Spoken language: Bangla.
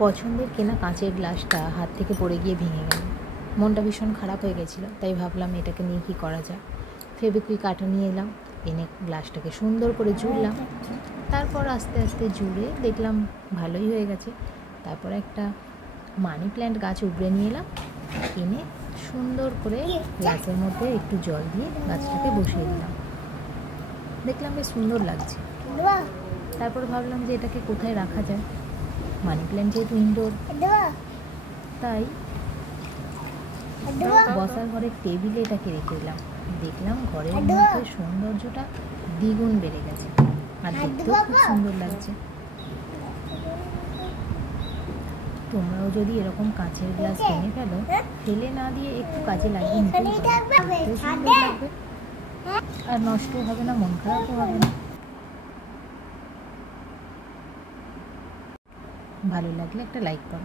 পছন্দের কেনা কাঁচের গ্লাসটা হাত থেকে পড়ে গিয়ে ভেঙে গেল। মনটা ভীষণ খারাপ হয়ে গেছিলো, তাই ভাবলাম এটাকে নিয়ে কী করা যায়। ফেভিকুইক আঠা নিয়ে এলাম, এনে গ্লাসটাকে সুন্দর করে জুড়লাম। তারপর আস্তে আস্তে জুড়ে দেখলাম ভালোই হয়ে গেছে। তারপর একটা মানি প্ল্যান্ট গাছ উপড়ে নিয়ে এলাম, এনে সুন্দর করে গ্লাসের মধ্যে একটু জল দিয়ে গাছটাকে বসিয়ে দিলাম। দেখলাম বেশ সুন্দর লাগছে। তারপর ভাবলাম যে এটাকে কোথায় রাখা যায়। মানি প্ল্যান্ট যেহেতু ইনডোর, তাই বসার ঘরের টেবিলে এটাকে রেখে দিলাম। দেখলাম ঘরের মধ্যে সৌন্দর্যটা দ্বিগুণ বেড়ে গেছে, আর দেখতেও খুব সুন্দর লাগছে। তোমরাও যদি এরকম কাঁচের গ্লাস কিনে ফেলো, ফেলে না দিয়ে একটু কাজে লাগিয়ে নিতে পারো, সুন্দর লাগবে আর নষ্টও হবে না, মন খারাপও হবে না। ভালো লাগলে একটা লাইক করো।